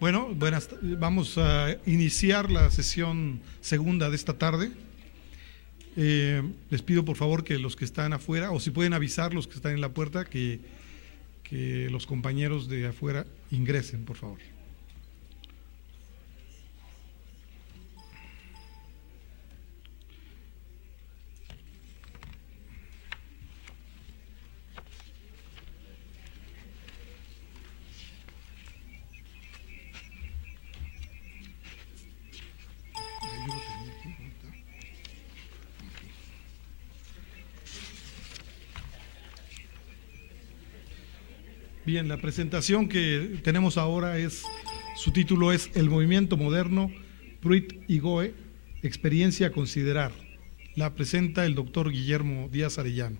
Bueno, vamos a iniciar la sesión segunda de esta tarde. Les pido por favor que los que están afuera, o si pueden avisar los que están en la puerta, que los compañeros de afuera ingresen, por favor. Bien, la presentación que tenemos ahora su título es El movimiento moderno, Pruit y Goe, experiencia a considerar. La presenta el doctor Guillermo Díaz Arellano.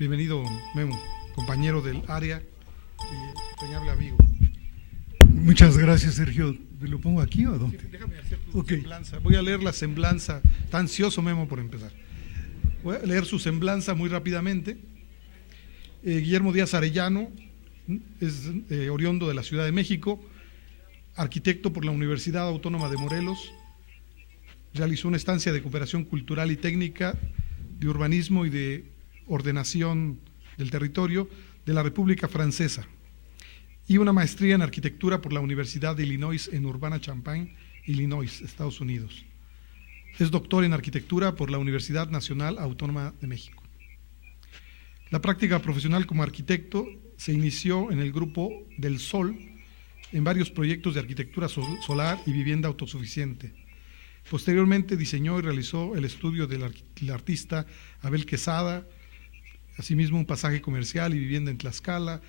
Bienvenido, Memo, compañero del área y entrañable amigo. Muchas gracias, Sergio. ¿Me lo pongo aquí o dónde? Déjame hacer tu semblanza. Voy a leer la semblanza. Está ansioso, Memo, por empezar. Voy a leer su semblanza muy rápidamente. Guillermo Díaz Arellano es oriundo de la Ciudad de México, arquitecto por la Universidad Autónoma de Morelos, realizó una estancia de cooperación cultural y técnica, de urbanismo y de ordenación del territorio de la República Francesa, y una maestría en arquitectura por la Universidad de Illinois en Urbana-Champaign, Illinois, Estados Unidos. Es doctor en arquitectura por la Universidad Nacional Autónoma de México. La práctica profesional como arquitecto se inició en el Grupo del Sol en varios proyectos de arquitectura solar y vivienda autosuficiente. Posteriormente diseñó y realizó el estudio del artista Abel Quesada, asimismo un pasaje comercial y vivienda en Tlaxcala.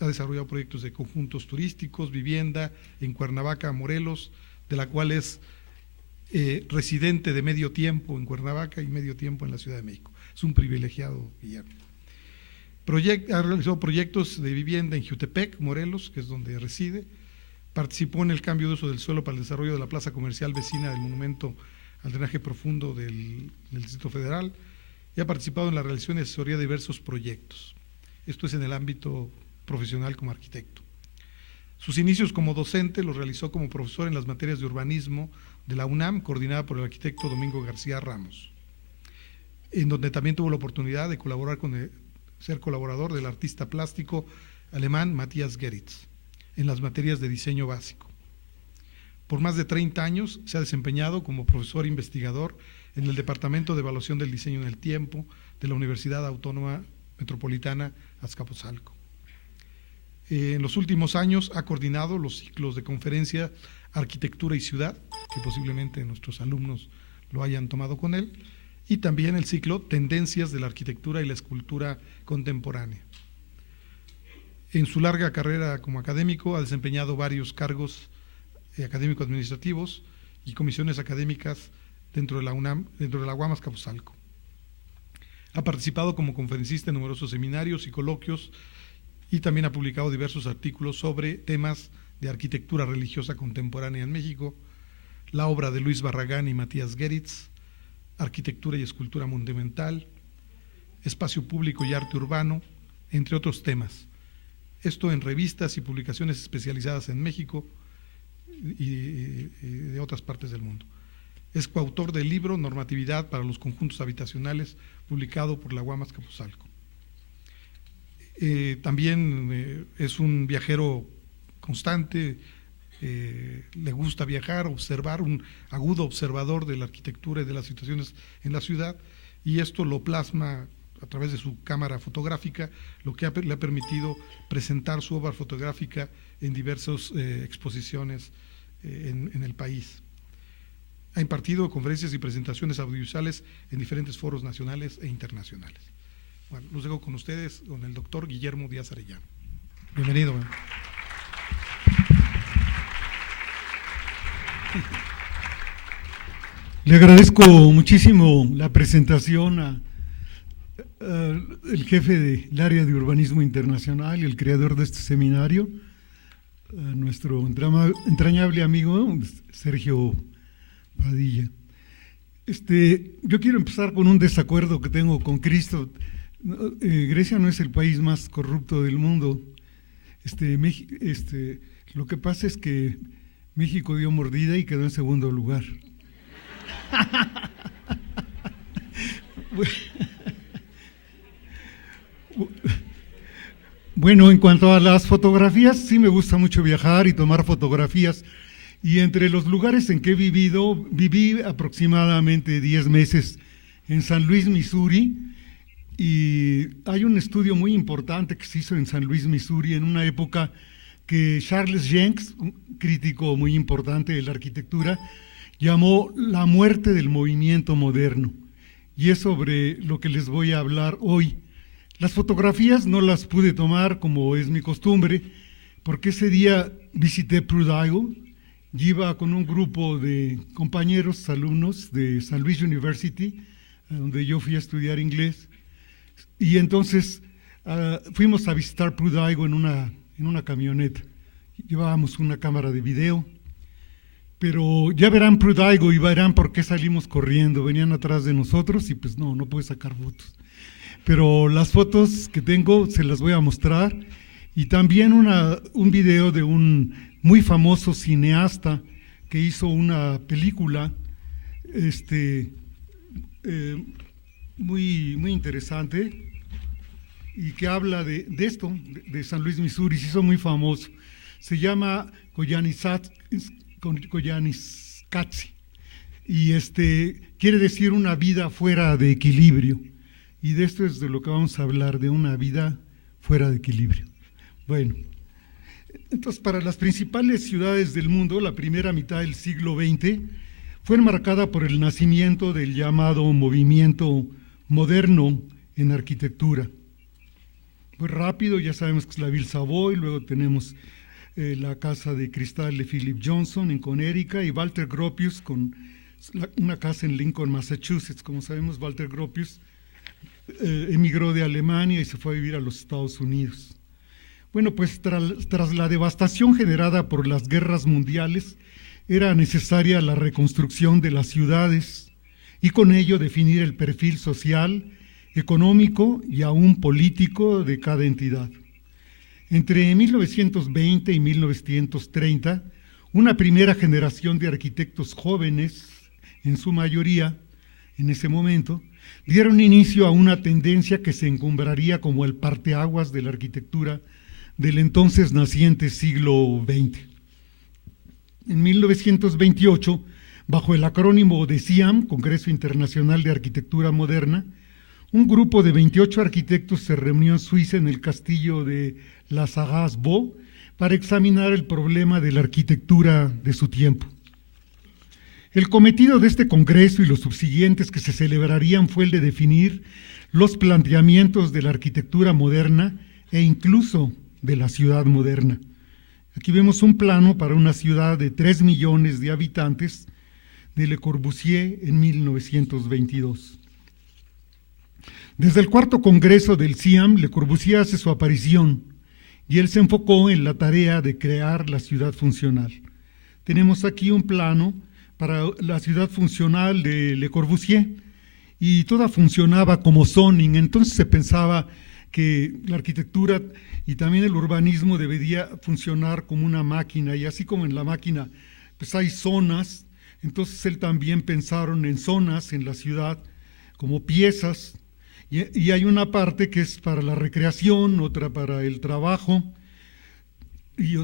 Ha desarrollado proyectos de conjuntos turísticos, vivienda en Cuernavaca, Morelos, de la cual es residente de medio tiempo en Cuernavaca y medio tiempo en la Ciudad de México. Es un privilegiado, Guillermo. Ha realizado proyectos de vivienda en Jutepec, Morelos, que es donde reside. Participó en el cambio de uso del suelo para el desarrollo de la plaza comercial vecina del monumento al drenaje profundo del Distrito Federal y ha participado en la realización y asesoría de diversos proyectos. Esto es en el ámbito profesional como arquitecto. Sus inicios como docente los realizó como profesor en las materias de urbanismo de la UNAM, coordinada por el arquitecto Domingo García Ramos, en donde también tuvo la oportunidad de colaborar ser colaborador del artista plástico alemán Matthias Geritz en las materias de diseño básico. Por más de 30 años se ha desempeñado como profesor investigador en el Departamento de Evaluación del Diseño en el Tiempo de la Universidad Autónoma Metropolitana Azcapotzalco. En los últimos años ha coordinado los ciclos de conferencia Arquitectura y Ciudad, que posiblemente nuestros alumnos lo hayan tomado con él, y también el ciclo Tendencias de la Arquitectura y la Escultura Contemporánea. En su larga carrera como académico ha desempeñado varios cargos académico-administrativos y comisiones académicas dentro de la UNAM, dentro de la UAM Azcapotzalco. Ha participado como conferencista en numerosos seminarios y coloquios y también ha publicado diversos artículos sobre temas de arquitectura religiosa contemporánea en México, la obra de Luis Barragán y Matthias Geritz, arquitectura y escultura monumental, espacio público y arte urbano, entre otros temas. Esto en revistas y publicaciones especializadas en México y de otras partes del mundo. Es coautor del libro Normatividad para los conjuntos habitacionales, publicado por la UAM Azcapotzalco. También es un viajero constante, le gusta viajar, observar, un agudo observador de la arquitectura y de las situaciones en la ciudad, y esto lo plasma a través de su cámara fotográfica, lo que le ha permitido presentar su obra fotográfica en diversas exposiciones en el país. Ha impartido conferencias y presentaciones audiovisuales en diferentes foros nacionales e internacionales. Bueno, los dejo con ustedes, con el doctor Guillermo Díaz Arellano. Bienvenido. Le agradezco muchísimo la presentación al jefe del área de urbanismo internacional y el creador de este seminario, a nuestro entrañable amigo Sergio Padilla. Yo quiero empezar con un desacuerdo que tengo con Cristo. Grecia no es el país más corrupto del mundo. Lo que pasa es que México dio mordida y quedó en segundo lugar. Bueno, en cuanto a las fotografías, sí me gusta mucho viajar y tomar fotografías. Y entre los lugares en que he vivido, viví aproximadamente 10 meses en San Luis, Missouri, y hay un estudio muy importante que se hizo en San Luis, Missouri, en una época que Charles Jencks, un crítico muy importante de la arquitectura, llamó la muerte del movimiento moderno. Y es sobre lo que les voy a hablar hoy. Las fotografías no las pude tomar como es mi costumbre, porque ese día visité Pruitt-Igoe, y iba con un grupo de compañeros, alumnos de San Luis University, donde yo fui a estudiar inglés, y entonces fuimos a visitar Pruitt-Igoe en una camioneta. Llevábamos una cámara de video, pero ya verán Pruitt-Igoe y verán por qué salimos corriendo. Venían atrás de nosotros y pues no pude sacar fotos. Pero las fotos que tengo se las voy a mostrar, y también un video de un muy famoso cineasta que hizo una película muy interesante y que habla de esto, de San Luis, Missouri. Se hizo muy famoso. Se llama Koyaanisqatsi y quiere decir una vida fuera de equilibrio. Y de esto es de lo que vamos a hablar, de una vida fuera de equilibrio. Bueno, entonces para las principales ciudades del mundo, la primera mitad del siglo XX fue enmarcada por el nacimiento del llamado movimiento moderno en arquitectura. Fue rápido, ya sabemos que es la Ville Savoy, luego tenemos la Casa de Cristal de Philip Johnson en Connecticut, y Walter Gropius con una casa en Lincoln, Massachusetts. Como sabemos, Walter Gropius emigró de Alemania y se fue a vivir a los Estados Unidos. Bueno, pues tras la devastación generada por las guerras mundiales, era necesaria la reconstrucción de las ciudades y con ello definir el perfil social, económico y aún político de cada entidad. Entre 1920 y 1930, una primera generación de arquitectos jóvenes, en su mayoría, en ese momento, dieron inicio a una tendencia que se encumbraría como el parteaguas de la arquitectura del entonces naciente siglo XX. En 1928, bajo el acrónimo de CIAM, Congreso Internacional de Arquitectura Moderna, un grupo de 28 arquitectos se reunió en Suiza en el castillo de La Sarraz-Vaux para examinar el problema de la arquitectura de su tiempo. El cometido de este congreso y los subsiguientes que se celebrarían fue el de definir los planteamientos de la arquitectura moderna e incluso de la ciudad moderna. Aquí vemos un plano para una ciudad de 3 millones de habitantes de Le Corbusier en 1922. Desde el cuarto congreso del CIAM, Le Corbusier hace su aparición y él se enfocó en la tarea de crear la ciudad funcional. Tenemos aquí un plano para la ciudad funcional de Le Corbusier y toda funcionaba como zoning. Entonces se pensaba que la arquitectura y también el urbanismo debería funcionar como una máquina, y así como en la máquina pues hay zonas, entonces él también pensaron en zonas en la ciudad como piezas, y hay una parte que es para la recreación, otra para el trabajo y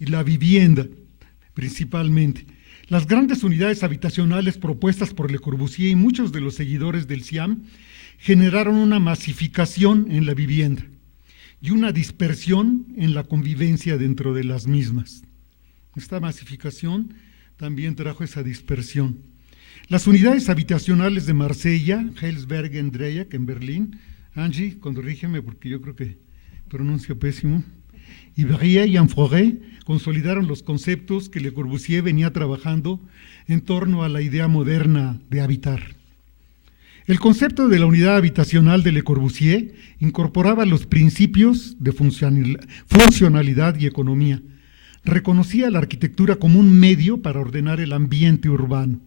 la vivienda principalmente. Las grandes unidades habitacionales propuestas por Le Corbusier y muchos de los seguidores del CIAM generaron una masificación en la vivienda y una dispersión en la convivencia dentro de las mismas. Esta masificación también trajo esa dispersión. Las unidades habitacionales de Marsella, Heilsbergen, Dreieck en Berlín, Angie, corrígeme porque yo creo que pronuncio pésimo, y Brie y Amphoré consolidaron los conceptos que Le Corbusier venía trabajando en torno a la idea moderna de habitar. El concepto de la unidad habitacional de Le Corbusier incorporaba los principios de funcionalidad y economía. Reconocía la arquitectura como un medio para ordenar el ambiente urbano,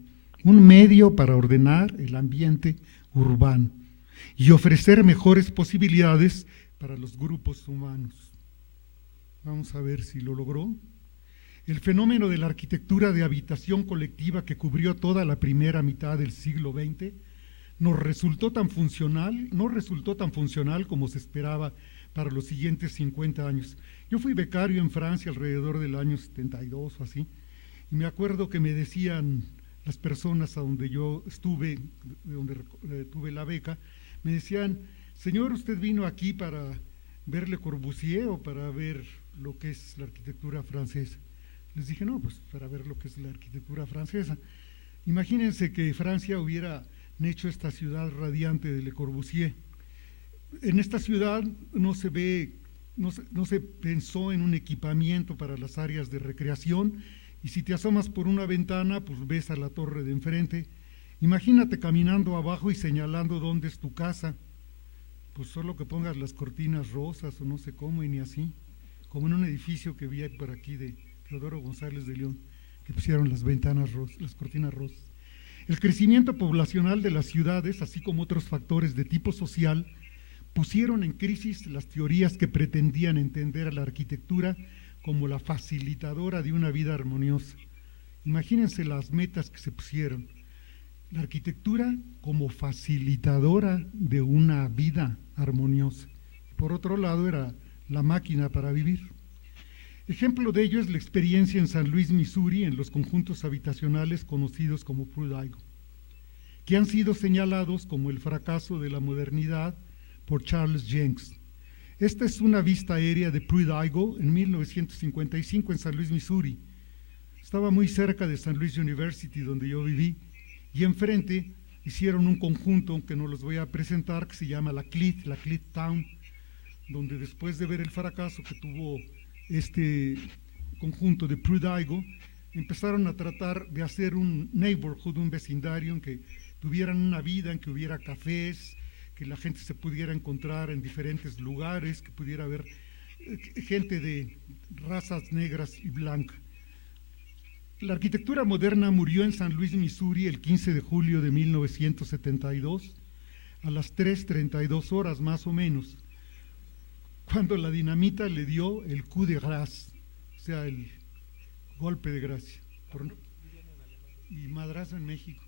y ofrecer mejores posibilidades para los grupos humanos. vamos a ver si lo logró. El fenómeno de la arquitectura de habitación colectiva que cubrió toda la primera mitad del siglo XX no resultó tan funcional como se esperaba para los siguientes 50 años. Yo fui becario en Francia alrededor del año 72 o así, y me acuerdo que me decían las personas a donde yo estuve, de donde tuve la beca, me decían, señor, ¿usted vino aquí para ver Le Corbusier o para ver lo que es la arquitectura francesa? Les dije, no, pues para ver lo que es la arquitectura francesa. Imagínense que Francia hubiera hecho esta ciudad radiante de Le Corbusier. En esta ciudad no se pensó en un equipamiento para las áreas de recreación, y si te asomas por una ventana, pues ves a la torre de enfrente. Imagínate caminando abajo y señalando dónde es tu casa, pues solo que pongas las cortinas rosas o no sé cómo, y ni así, como en un edificio que vi por aquí de Teodoro González de León, que pusieron las ventanas rosas, las cortinas rosas. El crecimiento poblacional de las ciudades, así como otros factores de tipo social, pusieron en crisis las teorías que pretendían entender a la arquitectura como la facilitadora de una vida armoniosa. Imagínense las metas que se pusieron. La arquitectura como facilitadora de una vida armoniosa. Por otro lado, era la máquina para vivir. Ejemplo de ello es la experiencia en San Luis, Missouri, en los conjuntos habitacionales conocidos como Pruitt-Igoe, que han sido señalados como el fracaso de la modernidad por Charles Jencks. Esta es una vista aérea de Pruitt-Igoe en 1955 en San Luis, Missouri. Estaba muy cerca de San Luis University, donde yo viví, y enfrente hicieron un conjunto que no los voy a presentar, que se llama la Cleat Town, donde después de ver el fracaso que tuvo este conjunto de Pruitt-Igoe, empezaron a tratar de hacer un neighborhood, un vecindario en que tuvieran una vida, en que hubiera cafés, que la gente se pudiera encontrar en diferentes lugares, que pudiera haber gente de razas negras y blancas. La arquitectura moderna murió en San Luis, Missouri, el 15 de julio de 1972, a las 3:32 horas más o menos, cuando la dinamita le dio el coup de grâce, o sea, el golpe de gracia, y madrazo en México.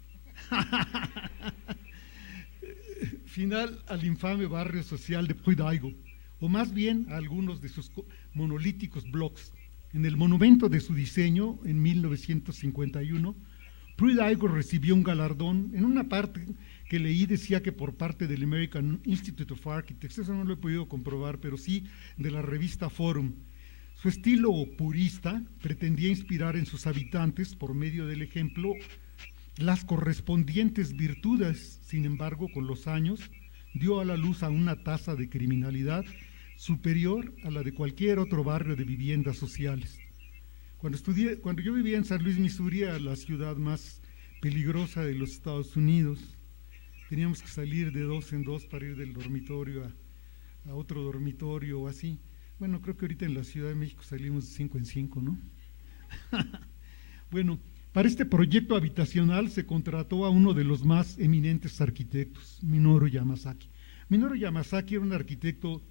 Final al infame barrio social de Pruitt-Igoe, o más bien a algunos de sus monolíticos bloques. En el monumento de su diseño, en 1951, Pruitt-Igoe recibió un galardón. En una parte que leí decía que por parte del American Institute of Architects, eso no lo he podido comprobar, pero sí de la revista Forum. Su estilo purista pretendía inspirar en sus habitantes, por medio del ejemplo, las correspondientes virtudes. Sin embargo, con los años, dio a la luz a una tasa de criminalidad superior a la de cualquier otro barrio de viviendas sociales. Cuando yo vivía en San Luis, Missouri, la ciudad más peligrosa de los Estados Unidos, teníamos que salir de 2 en 2 para ir del dormitorio a otro dormitorio o así. Bueno, creo que ahorita en la Ciudad de México salimos de 5 en 5, ¿no? Bueno, para este proyecto habitacional se contrató a uno de los más eminentes arquitectos, Minoru Yamasaki. Minoru Yamasaki era un arquitecto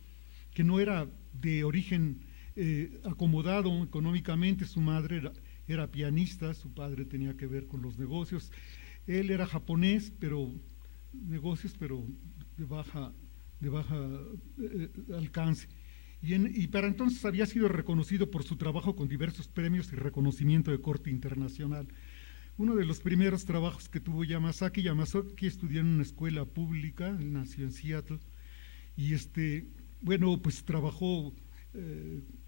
que no era de origen acomodado económicamente. Su madre era pianista, su padre tenía que ver con los negocios. Él era japonés, pero negocios, pero de baja alcance. Y para entonces había sido reconocido por su trabajo con diversos premios y reconocimiento de corte internacional. Uno de los primeros trabajos que tuvo Yamasaki estudió en una escuela pública, él nació en Seattle, y bueno, pues trabajó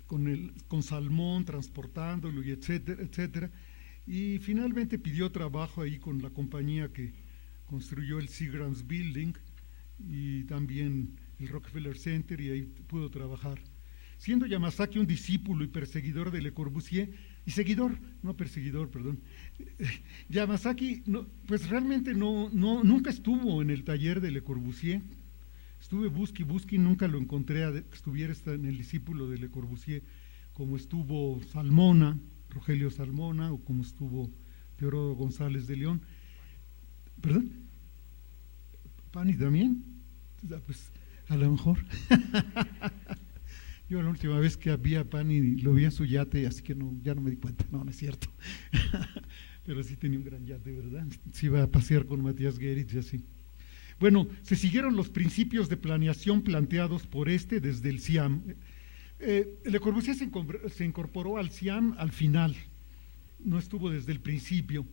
con salmón, transportándolo, y etcétera, etcétera, y finalmente pidió trabajo ahí con la compañía que construyó el Seagram's Building y también el Rockefeller Center, y ahí pudo trabajar. Siendo Yamasaki un discípulo y perseguidor de Le Corbusier, Yamasaki pues realmente nunca estuvo en el taller de Le Corbusier. Estuve busque, nunca lo encontré que estuviera en el discípulo de Le Corbusier, como estuvo Salmona, Rogelio Salmona, o como estuvo Teodoro González de León. ¿Perdón? ¿Pani también? Pues a lo mejor. Yo la última vez que vi a Pani lo vi en su yate, así que no, ya no me di cuenta. No, no es cierto. Pero sí tenía un gran yate, ¿verdad? Sí iba a pasear con Matías Geritz y así. Bueno, se siguieron los principios de planeación planteados por desde el CIAM. Le Corbusier se incorporó al CIAM al final, no estuvo desde el principio.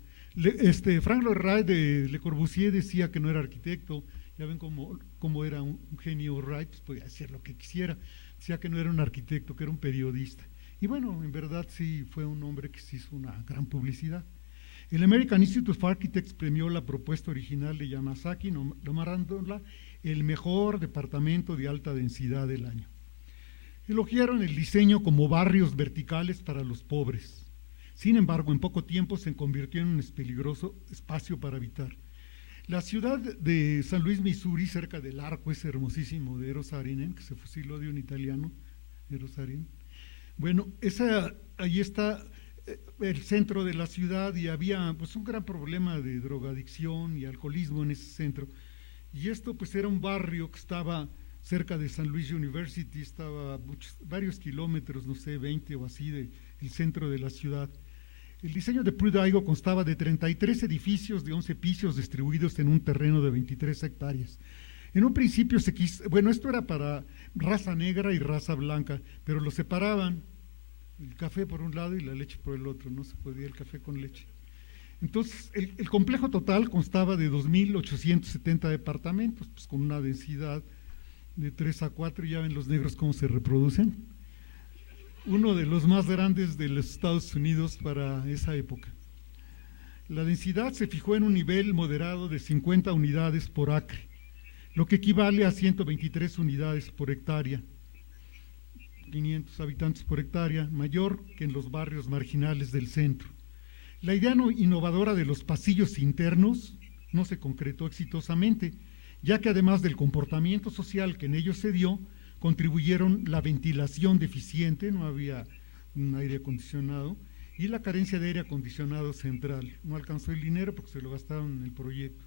Frank Lloyd Wright de Le Corbusier decía que no era arquitecto. Ya ven cómo era un genio Wright, pues podía hacer lo que quisiera. Decía que no era un arquitecto, que era un periodista. Y bueno, en verdad sí fue un hombre que se hizo una gran publicidad. El American Institute of Architects premió la propuesta original de Yamazaki, nombrándola el mejor departamento de alta densidad del año. Elogiaron el diseño como barrios verticales para los pobres. Sin embargo, en poco tiempo se convirtió en un peligroso espacio para habitar. La ciudad de San Luis, Missouri, cerca del arco ese hermosísimo de Eero Saarinen, que se fusiló de un italiano, Eero Saarinen. Bueno, ahí está el centro de la ciudad y había pues un gran problema de drogadicción y alcoholismo en ese centro. Y esto pues era un barrio que estaba cerca de San Luis University, estaba varios kilómetros, no sé, 20 o así, del centro de la ciudad. El diseño de Pruitt-Igoe constaba de 33 edificios de 11 pisos distribuidos en un terreno de 23 hectáreas. En un principio esto era para raza negra y raza blanca, pero lo separaban, el café por un lado y la leche por el otro, no se podía el café con leche. Entonces, el complejo total constaba de 2.870 departamentos, pues con una densidad de 3 a 4, ya ven los negros cómo se reproducen. Uno de los más grandes de los Estados Unidos para esa época. La densidad se fijó en un nivel moderado de 50 unidades por acre, lo que equivale a 123 unidades por hectárea, 500 habitantes por hectárea, mayor que en los barrios marginales del centro. La idea innovadora de los pasillos internos no se concretó exitosamente, ya que además del comportamiento social que en ellos se dio, contribuyeron la ventilación deficiente, no había un aire acondicionado, y la carencia de aire acondicionado central. No alcanzó el dinero porque se lo gastaron en el proyecto.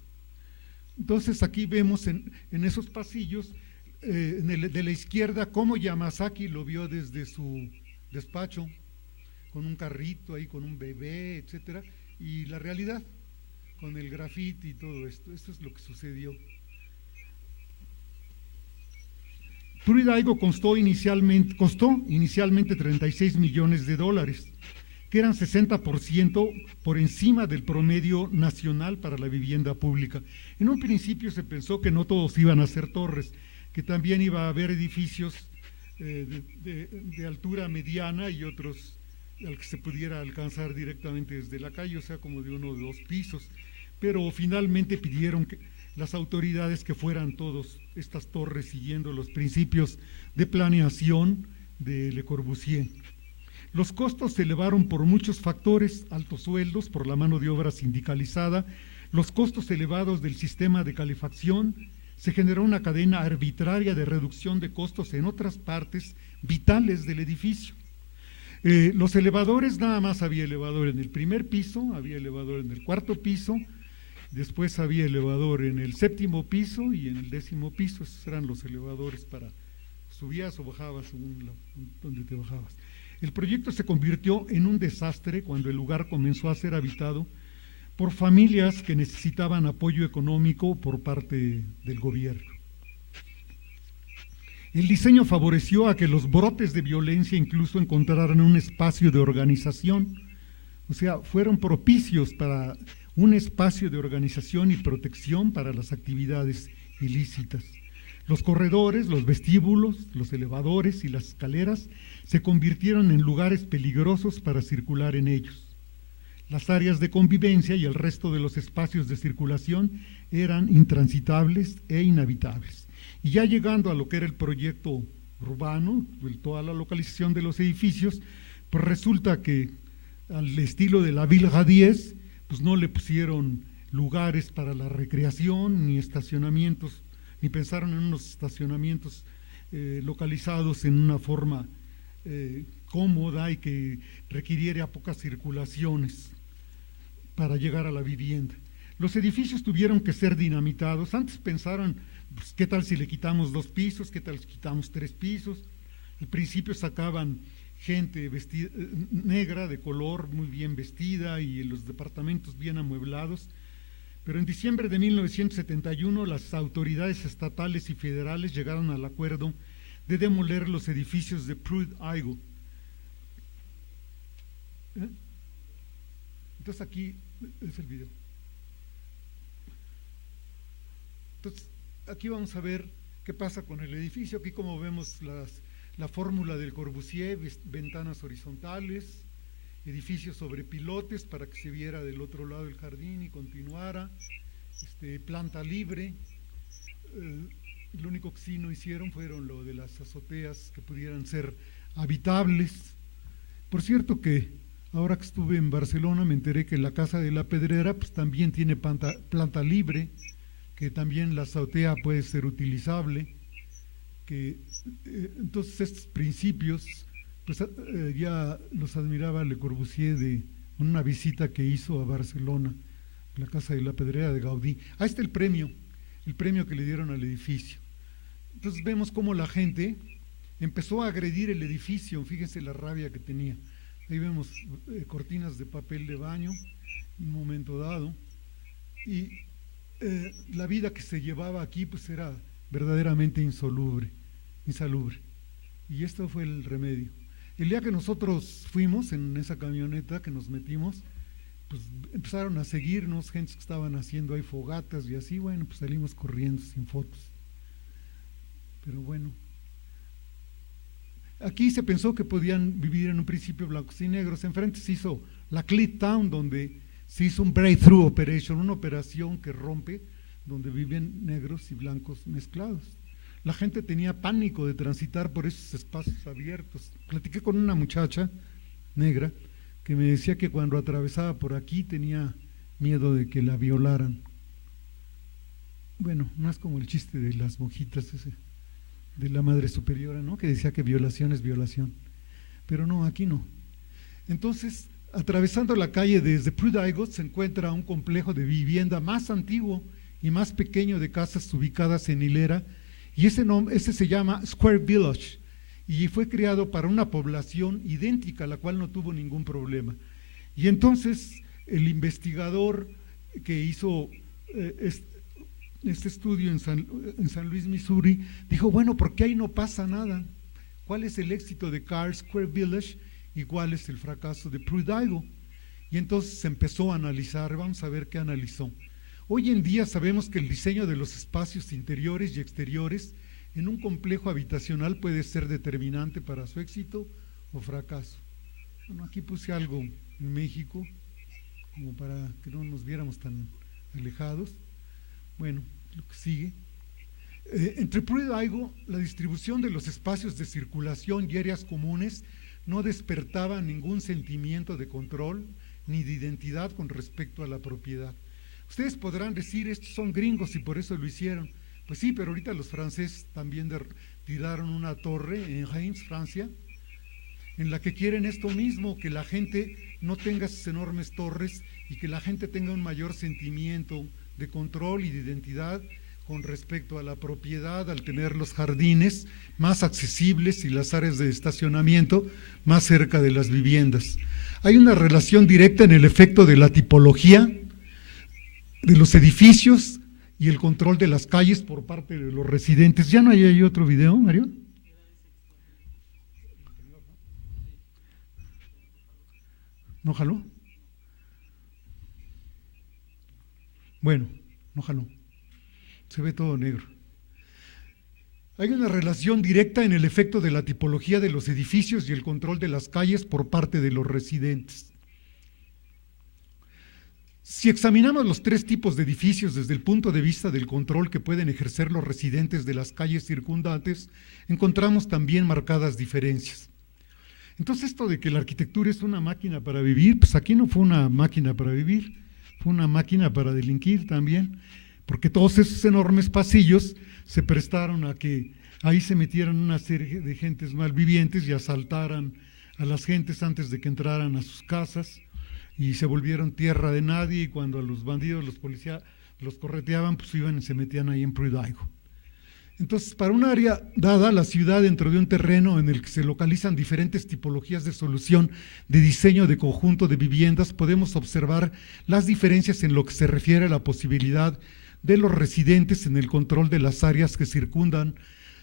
Entonces aquí vemos en esos pasillos, de la izquierda, cómo Yamazaki lo vio desde su despacho, con un carrito ahí, con un bebé, etcétera, y la realidad, con el grafiti y todo esto. Esto es lo que sucedió. Pruitt-Igoe costó inicialmente $36 millones, que eran 60% por encima del promedio nacional para la vivienda pública. En un principio se pensó que no todos iban a ser torres, que también iba a haber edificios de altura mediana y otros al que se pudiera alcanzar directamente desde la calle, o sea, como de 1 o 2 pisos. Pero finalmente pidieron las autoridades que fueran todas estas torres siguiendo los principios de planeación de Le Corbusier. Los costos se elevaron por muchos factores: altos sueldos por la mano de obra sindicalizada, los costos elevados del sistema de calefacción. Se generó una cadena arbitraria de reducción de costos en otras partes vitales del edificio. Los elevadores, nada más había elevador en el primer piso, había elevador en el 4º piso, después había elevador en el 7º piso y en el 10º piso. Esos eran los elevadores para subías o bajabas según donde te bajabas. El proyecto se convirtió en un desastre cuando el lugar comenzó a ser habitado por familias que necesitaban apoyo económico por parte del gobierno. El diseño favoreció a que los brotes de violencia incluso encontraran un espacio de organización, o sea, fueron propicios para un espacio de organización y protección para las actividades ilícitas. Los corredores, los vestíbulos, los elevadores y las escaleras se convirtieron en lugares peligrosos para circular en ellos. Las áreas de convivencia y el resto de los espacios de circulación eran intransitables e inhabitables. Y ya llegando a lo que era el proyecto urbano, toda la localización de los edificios, pues resulta que al estilo de la Ville Radies, pues no le pusieron lugares para la recreación, ni estacionamientos, ni pensaron en unos estacionamientos localizados en una forma cómoda y que requiriera pocas circulaciones para llegar a la vivienda. Los edificios tuvieron que ser dinamitados. Antes pensaron, pues, ¿qué tal si le quitamos 2 pisos? ¿Qué tal si quitamos 3 pisos? Al principio sacaban gente vestida, negra, de color, muy bien vestida y en los departamentos bien amueblados, pero en diciembre de 1971 las autoridades estatales y federales llegaron al acuerdo de demoler los edificios de Pruitt-Igoe. Entonces aquí es el video. Entonces aquí vamos a ver qué pasa con el edificio. Aquí como vemos la fórmula del Corbusier, ventanas horizontales, edificios sobre pilotes para que se viera del otro lado del jardín y continuara, planta libre. Lo único que sí no hicieron fueron lo de las azoteas que pudieran ser habitables. Por cierto que ahora que estuve en Barcelona me enteré que la Casa de la Pedrera pues también tiene planta libre, que también la azotea puede ser utilizable, que entonces estos principios pues ya los admiraba Le Corbusier de una visita que hizo a Barcelona, la Casa de la Pedrera de Gaudí. Ahí está el premio que le dieron al edificio. Entonces vemos cómo la gente empezó a agredir el edificio, fíjense la rabia que tenía. Ahí vemos cortinas de papel de baño en un momento dado, y la vida que se llevaba aquí pues era verdaderamente insalubre. Y esto fue el remedio. El día que nosotros fuimos en esa camioneta que nos metimos, pues empezaron a seguirnos, gente que estaban haciendo ahí fogatas y así, bueno, pues salimos corriendo sin fotos. Pero bueno, aquí se pensó que podían vivir en un principio blancos y negros. Enfrente se hizo la Clit Town, donde se hizo un breakthrough operation, una operación que rompe, donde viven negros y blancos mezclados. La gente tenía pánico de transitar por esos espacios abiertos. Platiqué con una muchacha negra que me decía que cuando atravesaba por aquí tenía miedo de que la violaran. Bueno, no es como el chiste de las monjitas ese, de la Madre Superiora, ¿no? Que decía que violación es violación. Pero no, aquí no. Entonces, atravesando la calle desde Pruitt-Igoe se encuentra un complejo de vivienda más antiguo y más pequeño de casas ubicadas en hilera, y ese se llama Square Village, y fue creado para una población idéntica, la cual no tuvo ningún problema. Y entonces el investigador que hizo este estudio en San Luis, Missouri, dijo, bueno, ¿por qué ahí no pasa nada? ¿Cuál es el éxito de Carl Square Village y cuál es el fracaso de Pruitt-Igoe? Y entonces se empezó a analizar, vamos a ver qué analizó. Hoy en día sabemos que el diseño de los espacios interiores y exteriores en un complejo habitacional puede ser determinante para su éxito o fracaso. Bueno, aquí puse algo en México, como para que no nos viéramos tan alejados. Bueno, lo que sigue. Entre Pruitt-Igoe, la distribución de los espacios de circulación y áreas comunes no despertaba ningún sentimiento de control ni de identidad con respecto a la propiedad. Ustedes podrán decir, estos son gringos y por eso lo hicieron. Pues sí, pero ahorita los franceses también tiraron una torre en Reims, Francia, en la que quieren esto mismo, que la gente no tenga esas enormes torres y que la gente tenga un mayor sentimiento de control y de identidad con respecto a la propiedad, al tener los jardines más accesibles y las áreas de estacionamiento más cerca de las viviendas. Hay una relación directa en el efecto de la tipología de los edificios y el control de las calles por parte de los residentes. ¿Ya no hay ahí otro video, Mario? ¿No jaló? Bueno, no jaló. Se ve todo negro. Hay una relación directa en el efecto de la tipología de los edificios y el control de las calles por parte de los residentes. Si examinamos los tres tipos de edificios desde el punto de vista del control que pueden ejercer los residentes de las calles circundantes, encontramos también marcadas diferencias. Entonces, esto de que la arquitectura es una máquina para vivir, pues aquí no fue una máquina para vivir, fue una máquina para delinquir también, porque todos esos enormes pasillos se prestaron a que ahí se metieran una serie de gentes malvivientes y asaltaran a las gentes antes de que entraran a sus casas, y se volvieron tierra de nadie, y cuando a los bandidos, los policías los correteaban, pues iban y se metían ahí en Pruitt-Igoe. Entonces, para un área dada, la ciudad dentro de un terreno en el que se localizan diferentes tipologías de solución de diseño de conjunto de viviendas, podemos observar las diferencias en lo que se refiere a la posibilidad de los residentes en el control de las áreas que circundan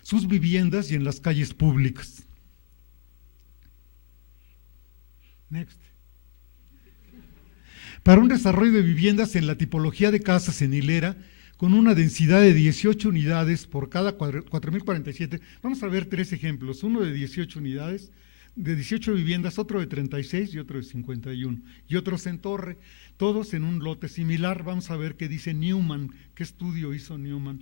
sus viviendas y en las calles públicas. Next. Para un desarrollo de viviendas en la tipología de casas en hilera, con una densidad de 18 unidades por cada 4.047, vamos a ver 3 ejemplos, uno de 18 unidades, de 18 viviendas, otro de 36 y otro de 51, y otros en torre, todos en un lote similar. Vamos a ver qué dice Newman, qué estudio hizo Newman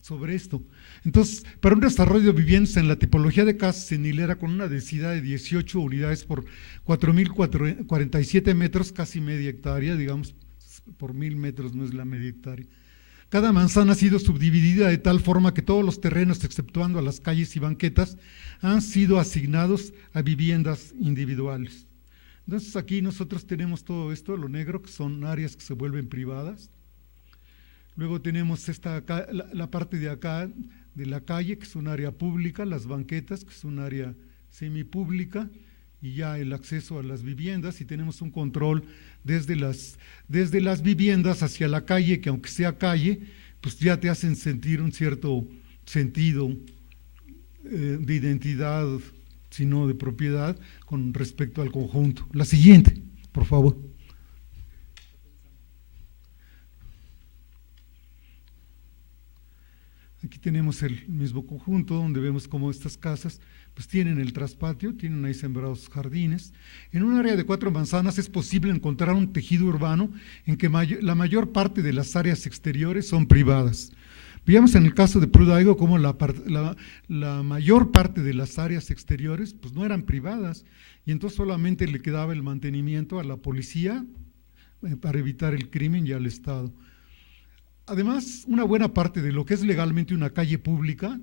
sobre esto. Entonces, para un desarrollo de viviendas en la tipología de casas en hilera con una densidad de 18 unidades por 4.047 metros, casi media hectárea, digamos, por 1.000 metros no es la media hectárea. Cada manzana ha sido subdividida de tal forma que todos los terrenos, exceptuando a las calles y banquetas, han sido asignados a viviendas individuales. Entonces aquí nosotros tenemos todo esto, lo negro, que son áreas que se vuelven privadas. Luego tenemos la parte de acá de la calle, que es un área pública, las banquetas, que es un área semipública, y ya el acceso a las viviendas, y tenemos un control desde las viviendas hacia la calle, que aunque sea calle, pues ya te hacen sentir un cierto sentido de identidad, sino de propiedad, con respecto al conjunto. La siguiente, por favor. Aquí tenemos el mismo conjunto, donde vemos cómo estas casas pues tienen el traspatio, tienen ahí sembrados jardines. En un área de 4 manzanas es posible encontrar un tejido urbano en que la mayor parte de las áreas exteriores son privadas. Veamos en el caso de Prudaigo cómo la mayor parte de las áreas exteriores pues no eran privadas, y entonces solamente le quedaba el mantenimiento a la policía para evitar el crimen y al Estado. Además, una buena parte de lo que es legalmente una calle pública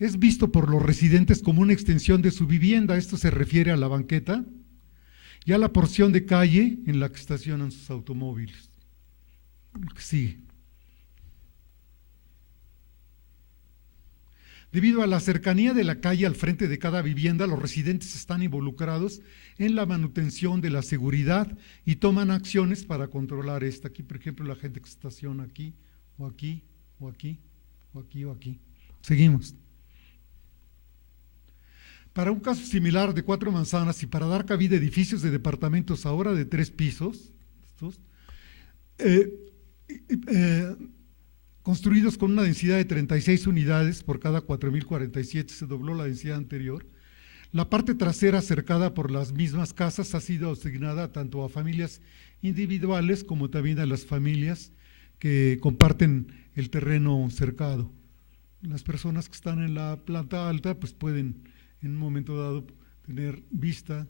es visto por los residentes como una extensión de su vivienda. Esto se refiere a la banqueta y a la porción de calle en la que estacionan sus automóviles. Sí. Debido a la cercanía de la calle al frente de cada vivienda, los residentes están involucrados en la manutención de la seguridad y toman acciones para controlar esta. Aquí, por ejemplo, la gente que estaciona aquí, o aquí, o aquí, o aquí, o aquí. Seguimos. Para un caso similar de 4 manzanas y para dar cabida a edificios de departamentos ahora de 3 pisos, construidos con una densidad de 36 unidades por cada 4.047, se dobló la densidad anterior. La parte trasera cercada por las mismas casas ha sido asignada tanto a familias individuales como también a las familias que comparten el terreno cercado. Las personas que están en la planta alta pues pueden en un momento dado tener vista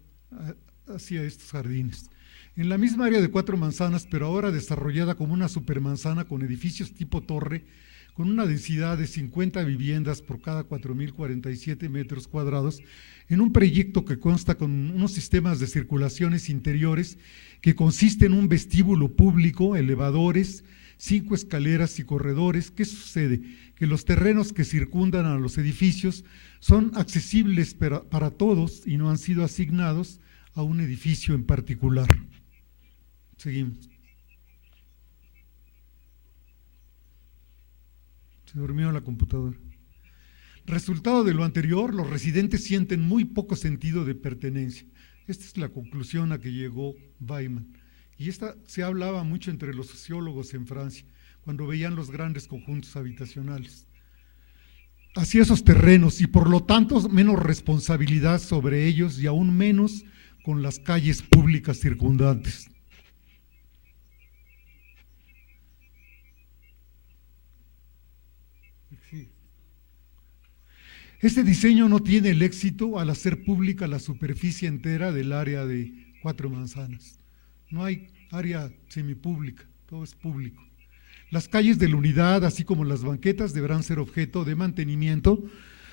hacia estos jardines. En la misma área de 4 manzanas, pero ahora desarrollada como una supermanzana con edificios tipo torre, con una densidad de 50 viviendas por cada 4.047 metros cuadrados, en un proyecto que consta con unos sistemas de circulaciones interiores que consiste en un vestíbulo público, elevadores, 5 escaleras y corredores. ¿Qué sucede? Que los terrenos que circundan a los edificios son accesibles para todos y no han sido asignados a un edificio en particular. Seguimos. Se durmió la computadora. Resultado de lo anterior, los residentes sienten muy poco sentido de pertenencia. Esta es la conclusión a que llegó Weimann. Y esta se hablaba mucho entre los sociólogos en Francia, cuando veían los grandes conjuntos habitacionales. Hacia esos terrenos, y por lo tanto menos responsabilidad sobre ellos y aún menos con las calles públicas circundantes. Este diseño no tiene el éxito al hacer pública la superficie entera del área de 4 manzanas. No hay área semipública, todo es público. Las calles de la unidad, así como las banquetas, deberán ser objeto de mantenimiento,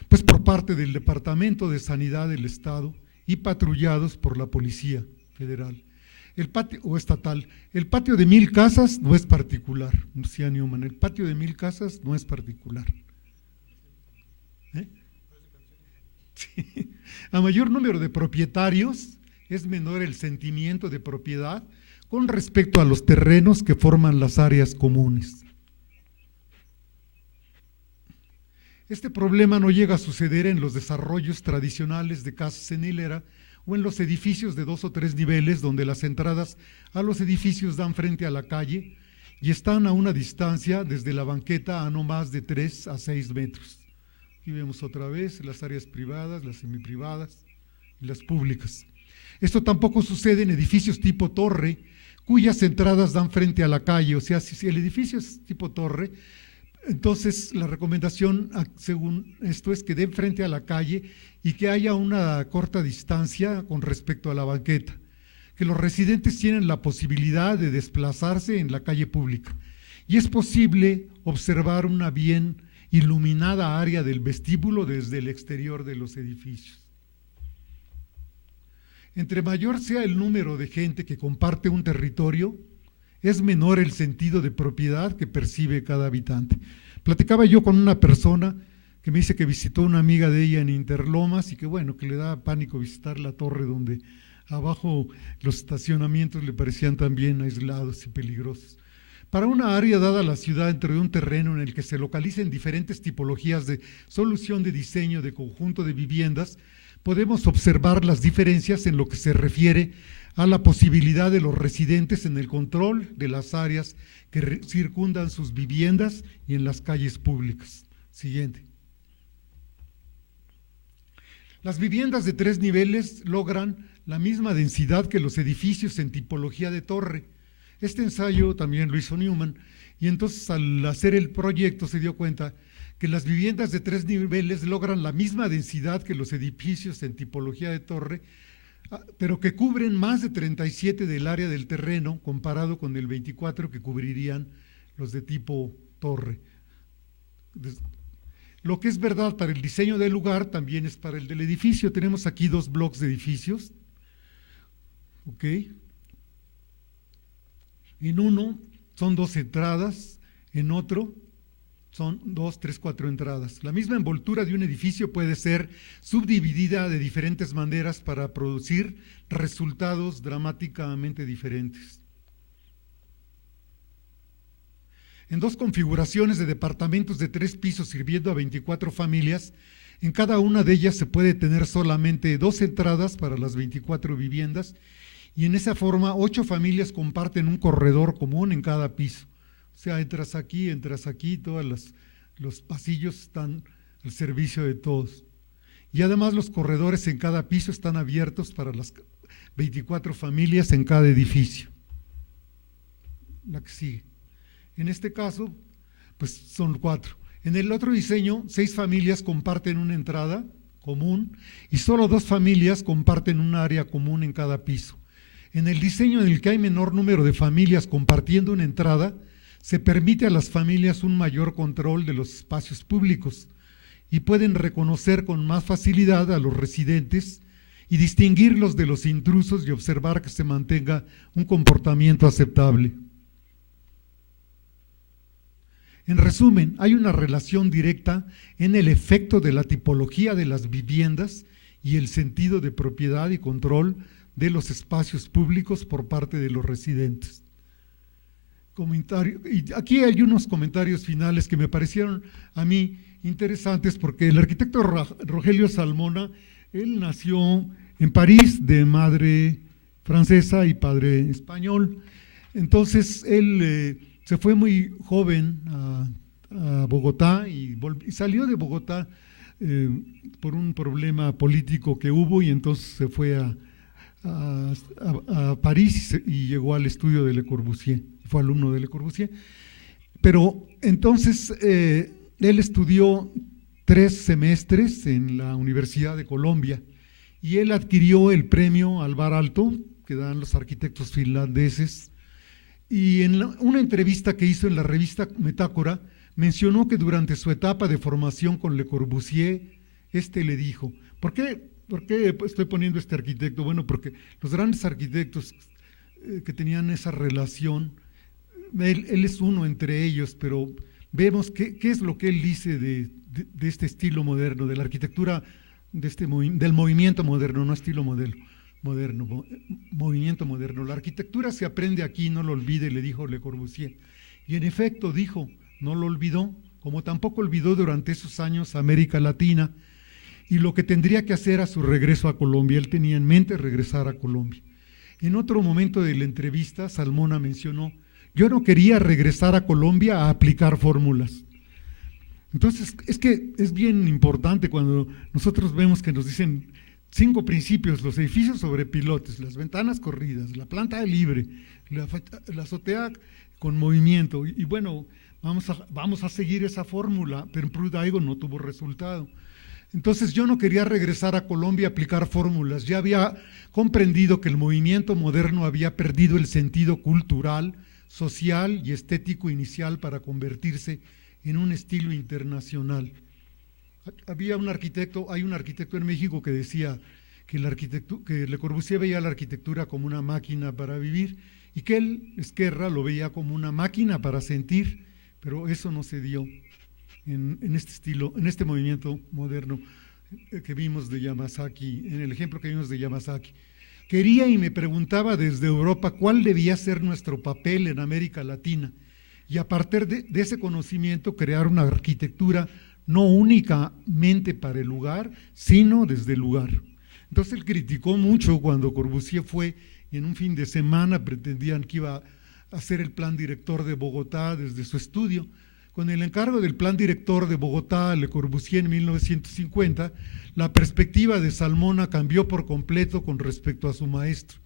pues por parte del Departamento de Sanidad del Estado y patrullados por la Policía Federal. El patio, o estatal, el patio de 1.000 casas no es particular, decía Newman, el patio de 1.000 casas no es particular. Sí. A mayor número de propietarios, es menor el sentimiento de propiedad con respecto a los terrenos que forman las áreas comunes. Este problema no llega a suceder en los desarrollos tradicionales de casas en hilera o en los edificios de 2 o 3 niveles, donde las entradas a los edificios dan frente a la calle y están a una distancia desde la banqueta a no más de 3 a 6 metros. Aquí vemos otra vez las áreas privadas, las semiprivadas y las públicas. Esto tampoco sucede en edificios tipo torre, cuyas entradas dan frente a la calle. O sea, si el edificio es tipo torre, entonces la recomendación, según esto, es que den frente a la calle y que haya una corta distancia con respecto a la banqueta, que los residentes tienen la posibilidad de desplazarse en la calle pública. Y es posible observar una bien iluminada área del vestíbulo desde el exterior de los edificios. Entre mayor sea el número de gente que comparte un territorio, es menor el sentido de propiedad que percibe cada habitante. Platicaba yo con una persona que me dice que visitó una amiga de ella en Interlomas y que bueno, que le da pánico visitar la torre donde abajo los estacionamientos le parecían también aislados y peligrosos. Para una área dada a la ciudad dentro de un terreno en el que se localicen diferentes tipologías de solución de diseño de conjunto de viviendas, podemos observar las diferencias en lo que se refiere a la posibilidad de los residentes en el control de las áreas que circundan sus viviendas y en las calles públicas. Siguiente. Las viviendas de 3 niveles logran la misma densidad que los edificios en tipología de torre. Este ensayo también lo hizo Newman, y entonces al hacer el proyecto se dio cuenta que las viviendas de 3 niveles logran la misma densidad que los edificios en tipología de torre, pero que cubren más de 37 del área del terreno, comparado con el 24 que cubrirían los de tipo torre. Lo que es verdad para el diseño del lugar también es para el del edificio. Tenemos aquí 2 bloques de edificios. ¿Ok? En uno son 2 entradas, en otro son 2, 3, 4 entradas. La misma envoltura de un edificio puede ser subdividida de diferentes maneras para producir resultados dramáticamente diferentes. En 2 configuraciones de departamentos de 3 pisos sirviendo a 24 familias, en cada una de ellas se puede tener solamente 2 entradas para las 24 viviendas, y en esa forma 8 familias comparten un corredor común en cada piso. O sea, entras aquí, todos los pasillos están al servicio de todos. Y además los corredores en cada piso están abiertos para las 24 familias en cada edificio. La que sigue. En este caso, pues son 4. En el otro diseño, 6 familias comparten una entrada común y solo 2 familias comparten un área común en cada piso. En el diseño en el que hay menor número de familias compartiendo una entrada, se permite a las familias un mayor control de los espacios públicos y pueden reconocer con más facilidad a los residentes y distinguirlos de los intrusos y observar que se mantenga un comportamiento aceptable. En resumen, hay una relación directa en el efecto de la tipología de las viviendas y el sentido de propiedad y control de los espacios públicos por parte de los residentes. Y aquí hay unos comentarios finales que me parecieron a mí interesantes, porque el arquitecto Rogelio Salmona, él nació en París de madre francesa y padre español. Entonces él se fue muy joven a Bogotá y salió de Bogotá por un problema político que hubo, y entonces se fue a París y llegó al estudio de Le Corbusier, fue alumno de Le Corbusier. Pero entonces él estudió 3 semestres en la Universidad de Colombia y él adquirió el premio Alvar Aalto que dan los arquitectos finlandeses, y en una entrevista que hizo en la revista Metácora mencionó que durante su etapa de formación con Le Corbusier, le dijo: ¿Por qué estoy poniendo este arquitecto? Bueno, porque los grandes arquitectos que tenían esa relación, él es uno entre ellos, pero vemos qué es lo que él dice de este estilo moderno, de la arquitectura del movimiento moderno, no estilo moderno, movimiento moderno. La arquitectura se aprende aquí, no lo olvide, le dijo Le Corbusier. Y en efecto dijo, no lo olvidó, como tampoco olvidó durante esos años América Latina y lo que tendría que hacer a su regreso a Colombia. Él tenía en mente regresar a Colombia. En otro momento de la entrevista, Salmona mencionó, yo no quería regresar a Colombia a aplicar fórmulas. Entonces, es que es bien importante cuando nosotros vemos que nos dicen 5 principios: los edificios sobre pilotes, las ventanas corridas, la planta libre, la azotea con movimiento, y bueno, vamos a seguir esa fórmula, pero Pruitt-Igoe no tuvo resultado. Entonces yo no quería regresar a Colombia a aplicar fórmulas, ya había comprendido que el movimiento moderno había perdido el sentido cultural, social y estético inicial para convertirse en un estilo internacional. Hay un arquitecto en México que decía que Le Corbusier veía la arquitectura como una máquina para vivir y que él, Esquerra, lo veía como una máquina para sentir, pero eso no se dio en este estilo, en este movimiento moderno que vimos de Yamasaki, en el ejemplo que vimos de Yamasaki. Quería y me preguntaba desde Europa cuál debía ser nuestro papel en América Latina y a partir de ese conocimiento crear una arquitectura no únicamente para el lugar, sino desde el lugar. Entonces él criticó mucho cuando Corbusier fue y en un fin de semana pretendían que iba a hacer el plan director de Bogotá desde su estudio. Con el encargo del plan director de Bogotá, Le Corbusier en 1950, la perspectiva de Salmona cambió por completo con respecto a su maestro.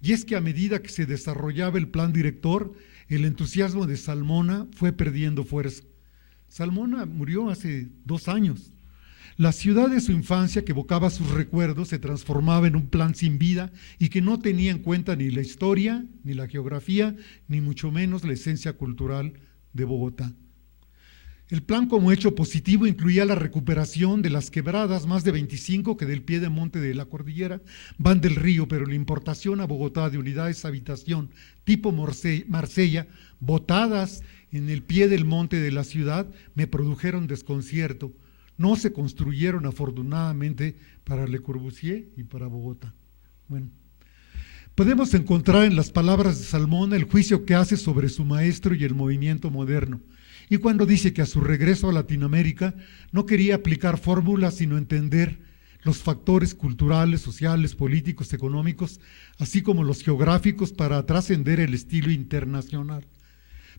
Y es que a medida que se desarrollaba el plan director, el entusiasmo de Salmona fue perdiendo fuerza. Salmona murió hace 2 años. La ciudad de su infancia, que evocaba sus recuerdos, se transformaba en un plan sin vida y que no tenía en cuenta ni la historia, ni la geografía, ni mucho menos la esencia cultural de Bogotá. El plan como hecho positivo incluía la recuperación de las quebradas, más de 25 que del pie de monte de la cordillera van del río, pero la importación a Bogotá de unidades de habitación tipo Marsella, botadas en el pie del monte de la ciudad, me produjeron desconcierto. No se construyeron afortunadamente para Le Corbusier y para Bogotá. Bueno, podemos encontrar en las palabras de Salmona el juicio que hace sobre su maestro y el movimiento moderno. Y cuando dice que a su regreso a Latinoamérica no quería aplicar fórmulas, sino entender los factores culturales, sociales, políticos, económicos, así como los geográficos para trascender el estilo internacional,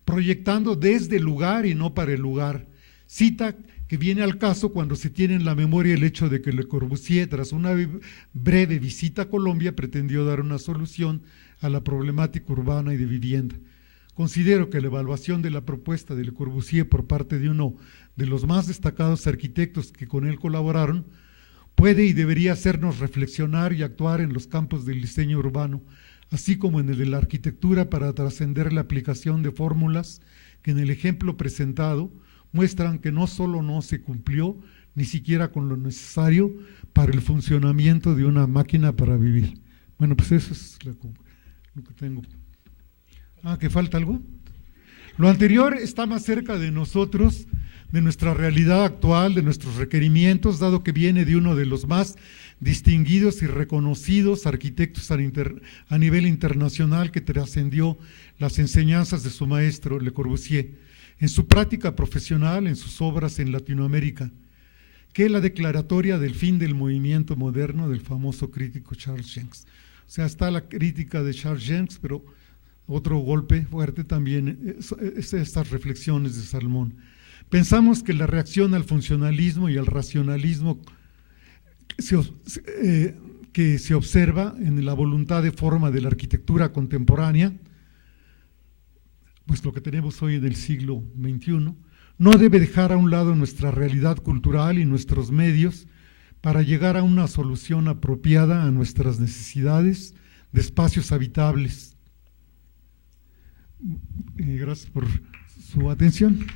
proyectando desde el lugar y no para el lugar. Cita que viene al caso cuando se tiene en la memoria el hecho de que Le Corbusier, tras una breve visita a Colombia, pretendió dar una solución a la problemática urbana y de vivienda. Considero que la evaluación de la propuesta de Le Corbusier por parte de uno de los más destacados arquitectos que con él colaboraron puede y debería hacernos reflexionar y actuar en los campos del diseño urbano, así como en el de la arquitectura, para trascender la aplicación de fórmulas que en el ejemplo presentado muestran que no solo no se cumplió ni siquiera con lo necesario para el funcionamiento de una máquina para vivir. Bueno, pues eso es lo que tengo. ¿Que falta algo? Lo anterior está más cerca de nosotros, de nuestra realidad actual, de nuestros requerimientos, dado que viene de uno de los más distinguidos y reconocidos arquitectos a nivel internacional que trascendió las enseñanzas de su maestro, Le Corbusier, en su práctica profesional, en sus obras en Latinoamérica, que es la declaratoria del fin del movimiento moderno del famoso crítico Charles Jencks. O sea, está la crítica de Charles Jencks, pero otro golpe fuerte también es estas reflexiones de Salmón. Pensamos que la reacción al funcionalismo y al racionalismo que se observa en la voluntad de forma de la arquitectura contemporánea, pues lo que tenemos hoy en el siglo XXI, no debe dejar a un lado nuestra realidad cultural y nuestros medios para llegar a una solución apropiada a nuestras necesidades de espacios habitables. Gracias por su atención.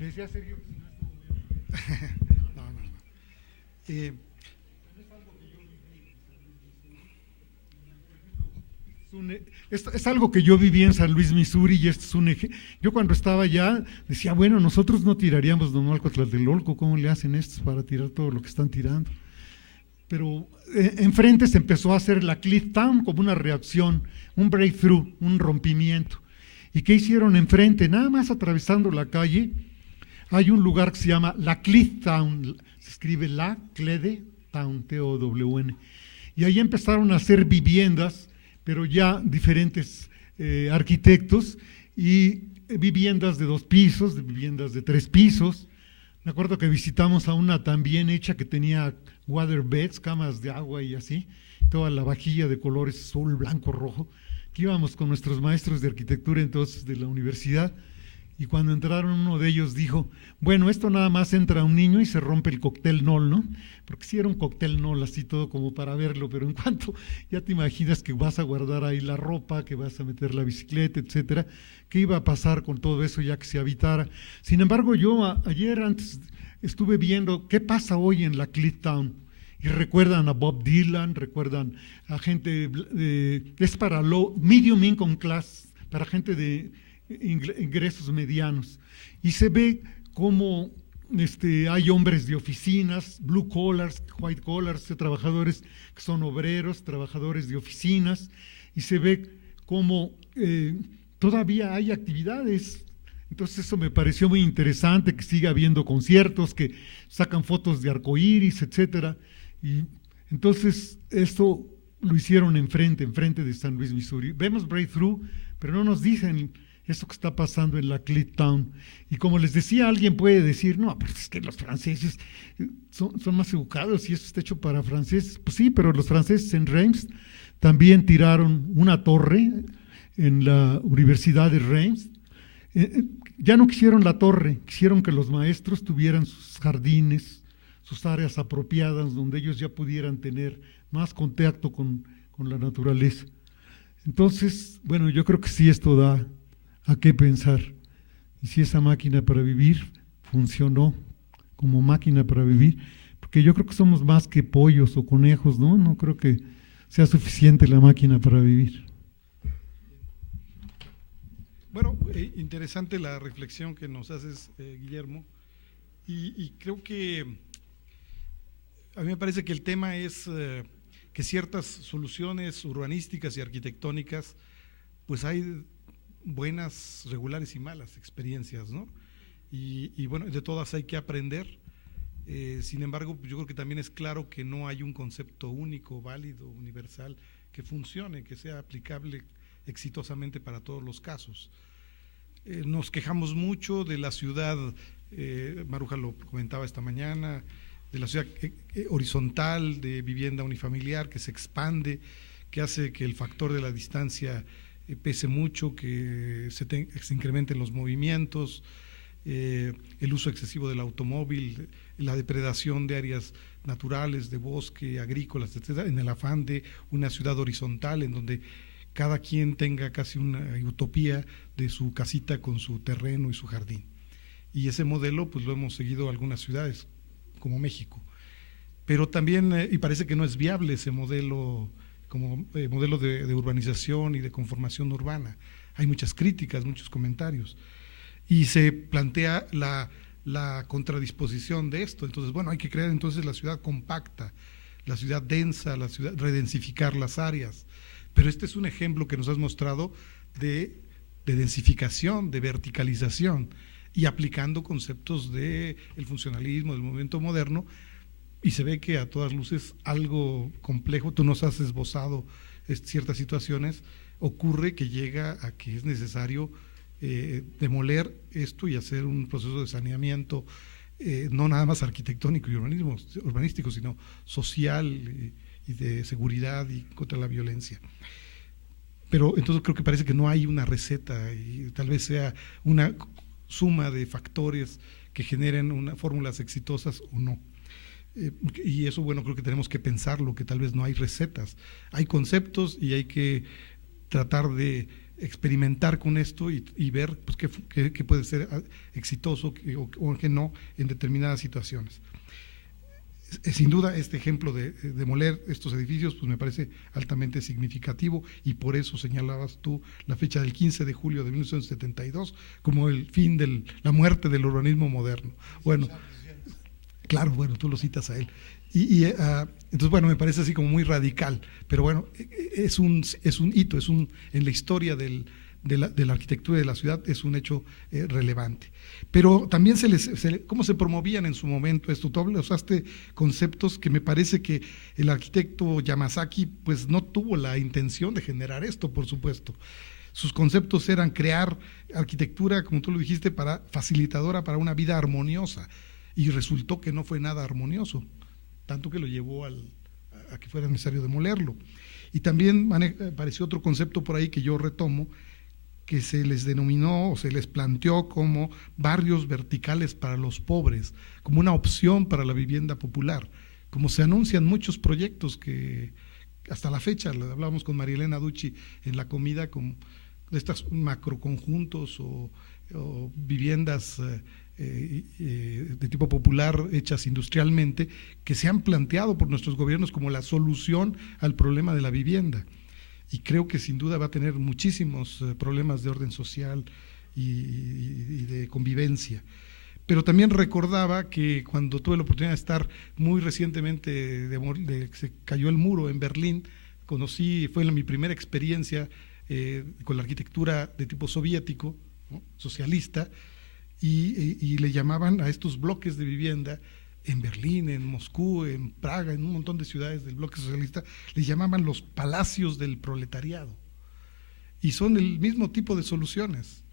Le decía Sergio que si no estuvo bien. No. es algo que yo viví en San Luis, Missouri, y este es un yo cuando estaba allá decía, bueno, nosotros no tiraríamos Nonualco Tlatelolco, ¿cómo le hacen estos para tirar todo lo que están tirando? Pero enfrente se empezó a hacer la Cliff Town como una reacción, un breakthrough, un rompimiento. ¿Y qué hicieron enfrente? Nada más atravesando la calle, hay un lugar que se llama la Cliff Town, se escribe la Clede Town, T-O-W-N, y ahí empezaron a hacer viviendas, pero ya diferentes arquitectos, y viviendas de 2 pisos, de viviendas de 3 pisos. Me acuerdo que visitamos a una también hecha que tenía waterbeds, camas de agua y así, toda la vajilla de colores azul, blanco, rojo, que íbamos con nuestros maestros de arquitectura entonces de la universidad, y cuando entraron uno de ellos dijo, bueno, esto nada más entra un niño y se rompe el cóctel Nol, ¿no? Porque sí era un cóctel Nol así todo como para verlo, pero en cuanto ya te imaginas que vas a guardar ahí la ropa, que vas a meter la bicicleta, etcétera, ¿qué iba a pasar con todo eso ya que se habitara? Sin embargo, yo ayer antes estuve viendo qué pasa hoy en la Cliff Town, y recuerdan a Bob Dylan, recuerdan a gente, es para medium income class, para gente de ingresos medianos, y se ve como hay hombres de oficinas, blue collars, white collars, trabajadores que son obreros, trabajadores de oficinas, y se ve como todavía hay actividades. Entonces eso me pareció muy interesante, que siga habiendo conciertos, que sacan fotos de arcoíris, etcétera. Y entonces esto lo hicieron enfrente de San Luis, Missouri. Vemos breakthrough, pero no nos dicen esto que está pasando en la Cliff Town. Y como les decía, alguien puede decir, no, pero es que los franceses son más educados y eso está hecho para franceses. Pues sí, pero los franceses en Reims también tiraron una torre en la Universidad de Reims. Ya no quisieron la torre, quisieron que los maestros tuvieran sus jardines, sus áreas apropiadas donde ellos ya pudieran tener más contacto con la naturaleza. Entonces, bueno, yo creo que sí esto da a qué pensar. Y si esa máquina para vivir funcionó como máquina para vivir, porque yo creo que somos más que pollos o conejos, ¿no? No creo que sea suficiente la máquina para vivir. Bueno, interesante la reflexión que nos haces, Guillermo, y creo que a mí me parece que el tema es que ciertas soluciones urbanísticas y arquitectónicas, pues hay buenas, regulares y malas experiencias, ¿no? Y bueno, de todas hay que aprender. Sin embargo, yo creo que también es claro que no hay un concepto único, válido, universal, que funcione, que sea aplicable exitosamente para todos los casos. Nos quejamos mucho de la ciudad, Maruja lo comentaba esta mañana, de la ciudad horizontal de vivienda unifamiliar que se expande, que hace que el factor de la distancia pese mucho, que se incrementen los movimientos, el uso excesivo del automóvil, la depredación de áreas naturales, de bosque, agrícolas, etcétera, en el afán de una ciudad horizontal en donde cada quien tenga casi una utopía de su casita con su terreno y su jardín. Y ese modelo pues lo hemos seguido algunas ciudades como México, pero también, y parece que no es viable ese modelo como modelo de urbanización y de conformación urbana. Hay muchas críticas, muchos comentarios, y se plantea la contradisposición de esto. Entonces, bueno, hay que crear entonces la ciudad compacta, la ciudad densa, la ciudad, redensificar las áreas. Pero este es un ejemplo que nos has mostrado de densificación, de verticalización, y aplicando conceptos del funcionalismo, del movimiento moderno, y se ve que a todas luces algo complejo, tú nos has esbozado ciertas situaciones, ocurre que llega a que es necesario demoler esto y hacer un proceso de saneamiento, no nada más arquitectónico y urbanístico, sino social y de seguridad y contra la violencia. Pero entonces creo que parece que no hay una receta y tal vez sea una suma de factores que generen fórmulas exitosas o no. Y eso, bueno, creo que tenemos que pensarlo, que tal vez no hay recetas, hay conceptos y hay que tratar de experimentar con esto y ver pues, qué puede ser exitoso o que no en determinadas situaciones. sin duda este ejemplo de demoler estos edificios pues me parece altamente significativo, y por eso señalabas tú la fecha del 15 de julio de 1972 como el fin de la muerte del urbanismo moderno. Bueno, claro, bueno, tú lo citas a él. Entonces, bueno, me parece así como muy radical, pero bueno, es un hito, en la historia de la arquitectura de la ciudad es un hecho relevante. Pero también cómo se promovían en su momento esto. Tú usaste conceptos que me parece que el arquitecto Yamasaki pues no tuvo la intención de generar esto, por supuesto. Sus conceptos eran crear arquitectura, como tú lo dijiste, facilitadora para una vida armoniosa, y resultó que no fue nada armonioso, tanto que lo llevó a que fuera necesario demolerlo. Y también apareció otro concepto por ahí que yo retomo, que se les denominó o se les planteó como barrios verticales para los pobres, como una opción para la vivienda popular, como se anuncian muchos proyectos que hasta la fecha, hablábamos con María Elena Ducci en la comida, como de estos macroconjuntos o viviendas de tipo popular hechas industrialmente, que se han planteado por nuestros gobiernos como la solución al problema de la vivienda. Y creo que sin duda va a tener muchísimos problemas de orden social y de convivencia. Pero también recordaba que cuando tuve la oportunidad de estar muy recientemente, se cayó el muro en Berlín, fue mi primera experiencia con la arquitectura de tipo soviético, ¿no?, socialista, y le llamaban a estos bloques de vivienda en Berlín, en Moscú, en Praga, en un montón de ciudades del bloque socialista, les llamaban los palacios del proletariado. Y son el mismo tipo de soluciones,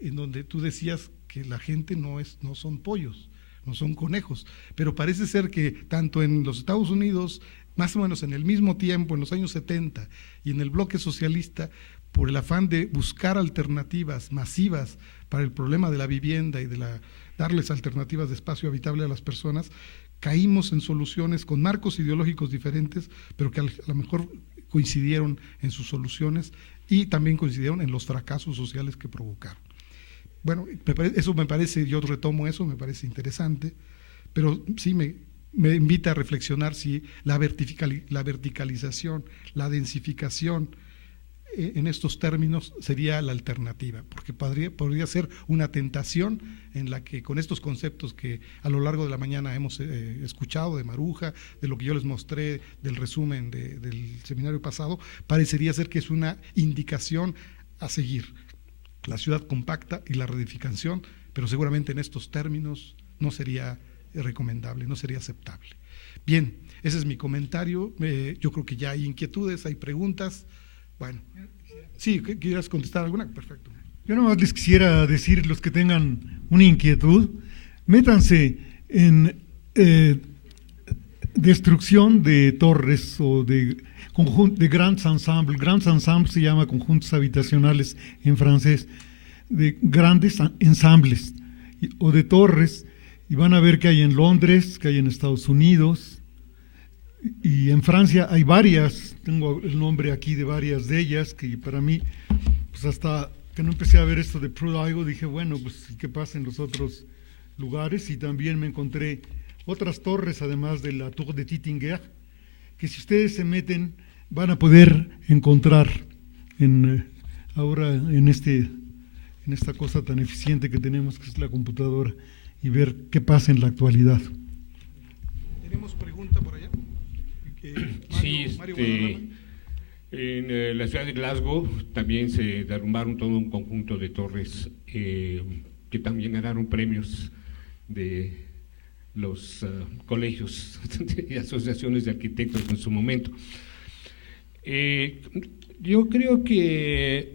en donde tú decías que la gente no son pollos, no son conejos, pero parece ser que tanto en los Estados Unidos, más o menos en el mismo tiempo, en los años 70, y en el bloque socialista, por el afán de buscar alternativas masivas para el problema de la vivienda y darles alternativas de espacio habitable a las personas, caímos en soluciones con marcos ideológicos diferentes, pero que a lo mejor coincidieron en sus soluciones y también coincidieron en los fracasos sociales que provocaron. Bueno, eso me parece, yo retomo eso, me parece interesante, pero sí me invita a reflexionar si la verticalización, la densificación, en estos términos sería la alternativa, porque podría ser una tentación en la que con estos conceptos que a lo largo de la mañana hemos escuchado de Maruja, de lo que yo les mostré del resumen del seminario pasado, parecería ser que es una indicación a seguir, la ciudad compacta y la reedificación, pero seguramente en estos términos no sería recomendable, no sería aceptable. Bien, ese es mi comentario. Yo creo que ya hay inquietudes, hay preguntas. Bueno, sí, ¿quieres contestar alguna? Perfecto. Yo nomás les quisiera decir, los que tengan una inquietud, métanse en destrucción de torres o de grands ensembles. Grands ensembles se llama conjuntos habitacionales en francés, de grandes ensambles o de torres, y van a ver que hay en Londres, que hay en Estados Unidos, y en Francia hay varias. Tengo el nombre aquí de varias de ellas, que para mí, pues hasta que no empecé a ver esto de Prudigo, dije, bueno, pues qué pasa en los otros lugares, y también me encontré otras torres, además de la Tour de Tittinger, que si ustedes se meten, van a poder encontrar ahora en esta cosa tan eficiente que tenemos, que es la computadora, y ver qué pasa en la actualidad. ¿Tenemos pregunta por allá? Mario en la ciudad de Glasgow también se derrumbaron todo un conjunto de torres que también ganaron premios de los colegios y asociaciones de arquitectos en su momento. Yo creo que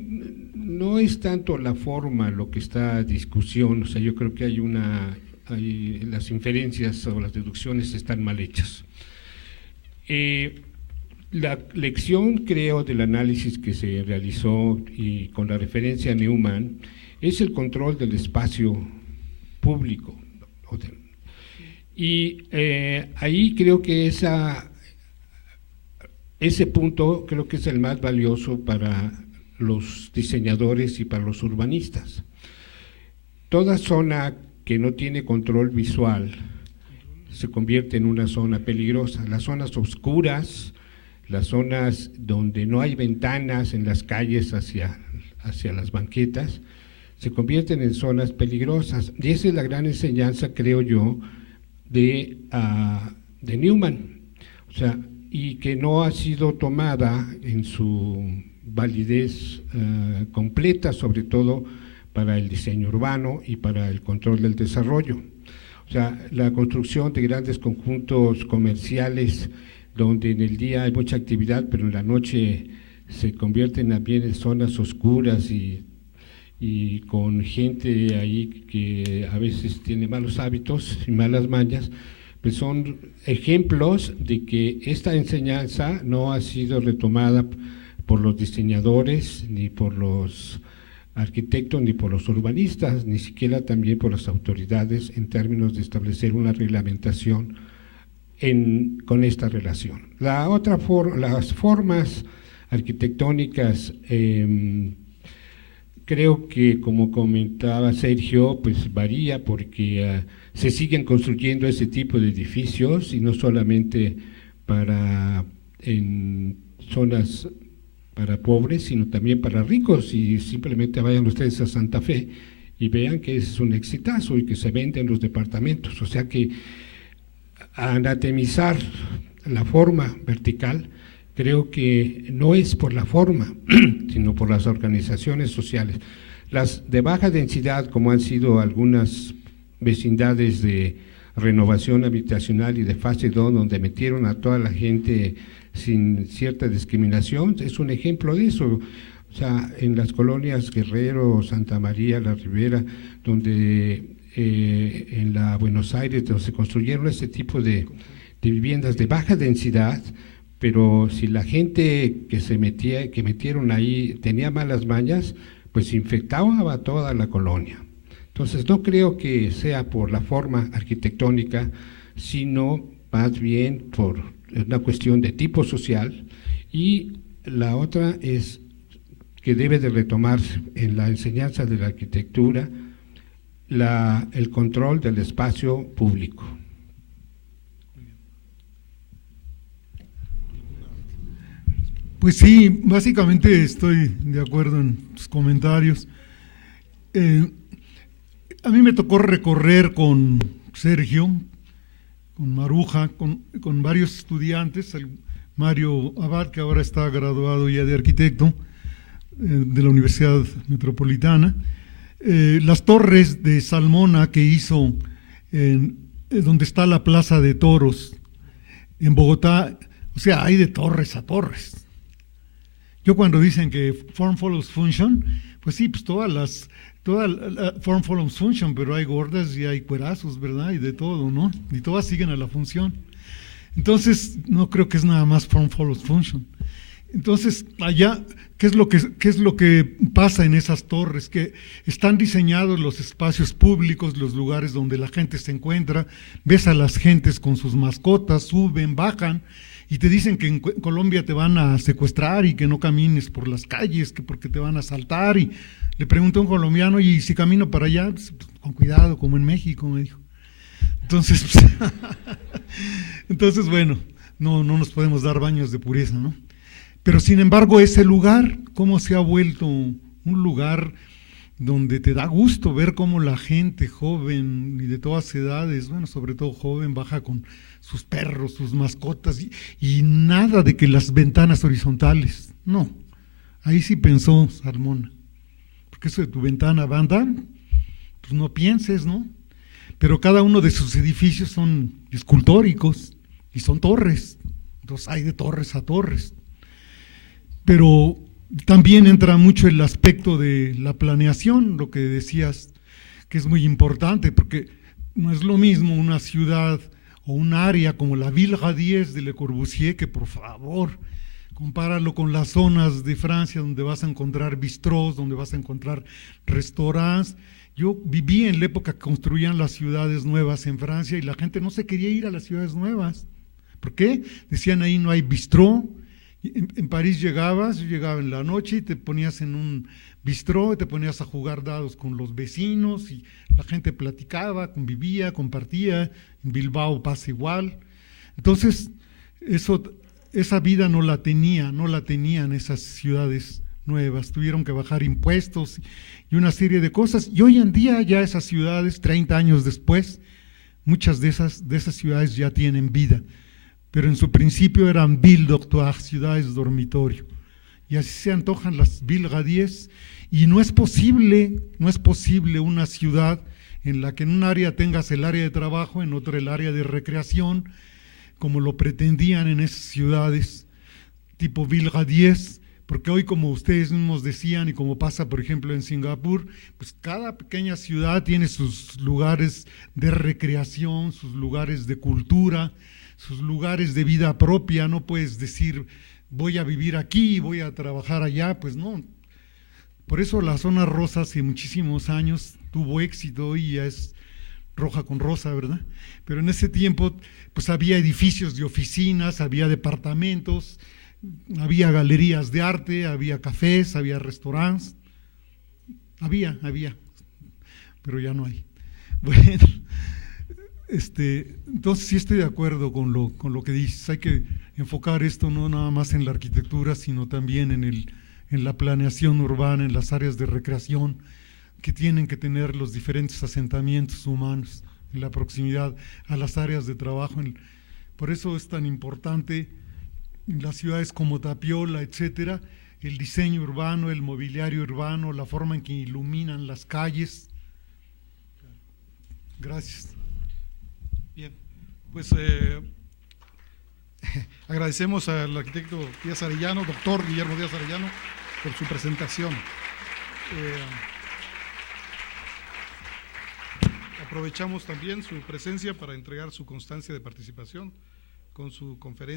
no es tanto la forma lo que está a discusión, o sea, yo creo que las inferencias o las deducciones están mal hechas. La lección, creo, del análisis que se realizó y con la referencia a Neumann es el control del espacio público. Y ahí creo que ese punto creo que es el más valioso para los diseñadores y para los urbanistas. Toda zona que no tiene control visual se convierte en una zona peligrosa. Las zonas oscuras, las zonas donde no hay ventanas en las calles hacia las banquetas, se convierten en zonas peligrosas. Y esa es la gran enseñanza, creo yo, de Newman, o sea, y que no ha sido tomada en su validez completa, sobre todo para el diseño urbano y para el control del desarrollo. O sea, la construcción de grandes conjuntos comerciales donde en el día hay mucha actividad, pero en la noche se convierten también en zonas oscuras y con gente ahí que a veces tiene malos hábitos y malas mañas, pues son ejemplos de que esta enseñanza no ha sido retomada por los diseñadores, ni por los arquitectos, ni por los urbanistas, ni siquiera también por las autoridades en términos de establecer una reglamentación con esta relación. Las formas arquitectónicas, creo que, como comentaba Sergio, pues varía porque se siguen construyendo ese tipo de edificios y no solamente en zonas para pobres, sino también para ricos, y simplemente vayan ustedes a Santa Fe y vean que es un exitazo y que se venden los departamentos. O sea que anatemizar la forma vertical creo que no es por la forma, sino por las organizaciones sociales. Las de baja densidad, como han sido algunas vecindades de renovación habitacional y de fase 2, donde metieron a toda la gente sin cierta discriminación, es un ejemplo de eso. O sea, en las colonias Guerrero, Santa María, La Ribera, donde en la Buenos Aires, donde se construyeron ese tipo de viviendas de baja densidad, pero si la gente que metieron ahí tenía malas mañas, pues infectaba a toda la colonia. Entonces no creo que sea por la forma arquitectónica, sino más bien por una cuestión de tipo social, y la otra es que debe de retomarse en la enseñanza de la arquitectura el control del espacio público. Pues sí, básicamente estoy de acuerdo en tus comentarios. A mí me tocó recorrer con Sergio, con Maruja, con varios estudiantes, el Mario Abad, que ahora está graduado ya de arquitecto de la Universidad Metropolitana, las torres de Salmona que hizo donde está la Plaza de Toros en Bogotá. O sea, hay de torres a torres. Yo cuando dicen que form follows function, pues sí, pues toda form follows function, pero hay gordas y hay cuerazos, ¿verdad? Y de todo, ¿no? Y todas siguen a la función. Entonces, no creo que es nada más form follows function. Entonces, allá, ¿qué es lo que pasa en esas torres? Que están diseñados los espacios públicos, los lugares donde la gente se encuentra, ves a las gentes con sus mascotas, suben, bajan, y te dicen que en Colombia te van a secuestrar y que no camines por las calles, que porque te van a asaltar. Y le pregunté a un colombiano, y si camino para allá, pues, con cuidado, como en México, me dijo. Entonces, pues, bueno, no nos podemos dar baños de pureza, ¿no? Pero sin embargo, ese lugar, cómo se ha vuelto un lugar donde te da gusto ver cómo la gente joven y de todas edades, bueno, sobre todo joven, baja con sus perros, sus mascotas, y nada de que las ventanas horizontales, no. Ahí sí pensó Salmona, porque eso de tu ventana banda, pues no pienses, ¿no? Pero cada uno de sus edificios son escultóricos y son torres, entonces hay de torres a torres. Pero también entra mucho el aspecto de la planeación, lo que decías, que es muy importante, porque no es lo mismo una ciudad o un área como la Ville Radies de Le Corbusier, que por favor, compáralo con las zonas de Francia donde vas a encontrar bistrós, donde vas a encontrar restaurantes. Yo viví en la época que construían las ciudades nuevas en Francia y la gente no se quería ir a las ciudades nuevas. ¿Por qué? Decían ahí no hay bistró. En París yo llegaba en la noche y te ponías en un bistró, te ponías a jugar dados con los vecinos y la gente platicaba, convivía, compartía. En Bilbao pasa igual. Entonces, esa vida no la tenían esas ciudades nuevas. Tuvieron que bajar impuestos y una serie de cosas. Y hoy en día ya esas ciudades, 30 años después, muchas de esas ciudades ya tienen vida. Pero en su principio eran ville dortoir, ciudades dormitorio. Y así se antojan las ville radies. Y no es posible una ciudad en la que en un área tengas el área de trabajo, en otro el área de recreación, como lo pretendían en esas ciudades tipo ville radies, porque hoy, como ustedes mismos decían y como pasa por ejemplo en Singapur, pues cada pequeña ciudad tiene sus lugares de recreación, sus lugares de cultura, sus lugares de vida propia. No puedes decir voy a vivir aquí, voy a trabajar allá, pues no. Por eso la zona rosa hace muchísimos años tuvo éxito y ya es roja con rosa, ¿verdad? Pero en ese tiempo pues había edificios de oficinas, había departamentos, había galerías de arte, había cafés, había restaurantes, había, pero ya no hay. Bueno, entonces sí estoy de acuerdo con lo que dices. Hay que enfocar esto no nada más en la arquitectura, sino también en la planeación urbana, en las áreas de recreación que tienen que tener los diferentes asentamientos humanos, en la proximidad a las áreas de trabajo. Por eso es tan importante en las ciudades como Tapiola, etcétera, el diseño urbano, el mobiliario urbano, la forma en que iluminan las calles. Gracias. Bien, pues agradecemos al arquitecto Díaz Arellano, doctor Guillermo Díaz Arellano, por su presentación. Aprovechamos también su presencia para entregar su constancia de participación con su conferencia.